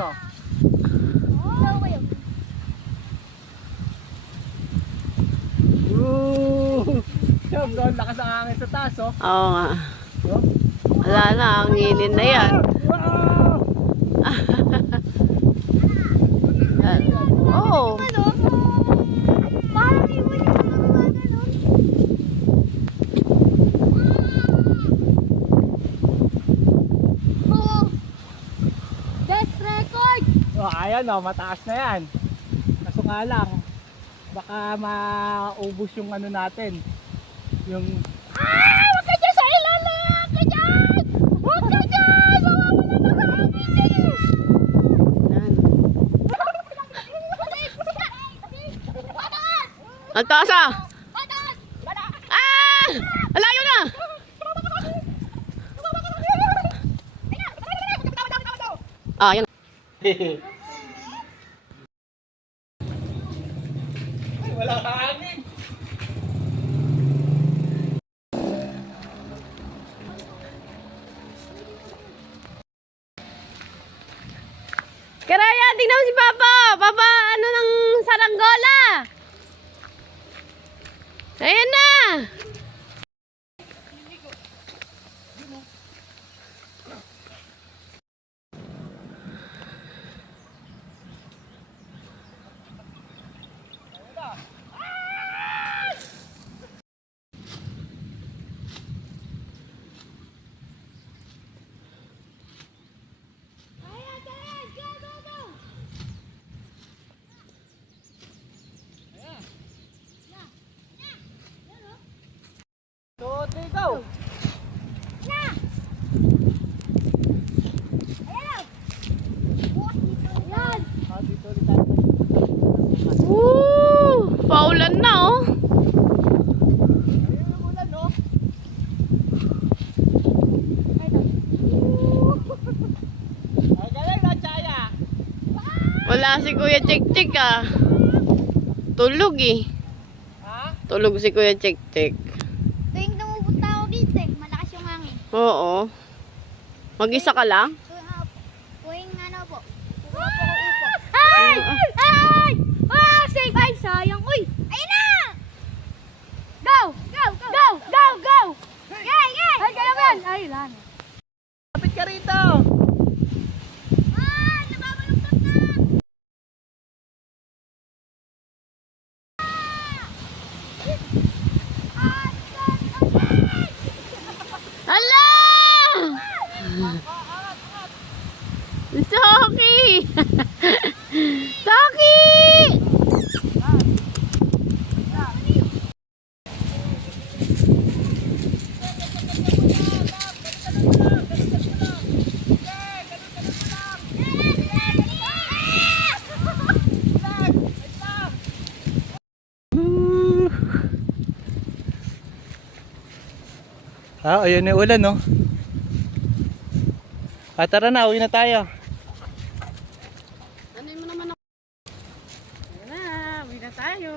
ka. Yung doon, lakas ang hangin sa taas, oh. Oo nga. Oh? Wala na, ang hinin na yan. Wow! oh! Ayan, oh, mataas na yan. Kaso nga lang, baka maubos yung ano natin. Yung Ah! Huwag ka dyan sa ilalim! Huwag ka dyan! Huwag ka dyan! Mawawala na hangin eh! Taas ah! Pataas! Ah! Alayo na! Ah, yan. wala hangin. Karaya, tingnan mo si Papa! Papa, ano ng saranggola? Ayan na! Go! Woo! Paulan na oh. Wala si Kuya Chik Chik ah. Tulog eh. Ha? Tulog si Kuya Chik Chik. Tuwing numupunta ako dito eh, malakas yung hangin. Oo. Mag-isa ka lang? Uh, tuwing ano po, kukuha po upo. Ay! Ay! Ah, safe! Ay, sayang. Uy! Ayun na! Go! Go! Go! Go! Go! Gay! Gay! Ay, kaya mo yan! Ay, lan. Kapit ka rito! Ah, ayun na ulan, no? Ah, tara na, uwi na tayo. Ano mo naman ako? Tara, uwi na tayo.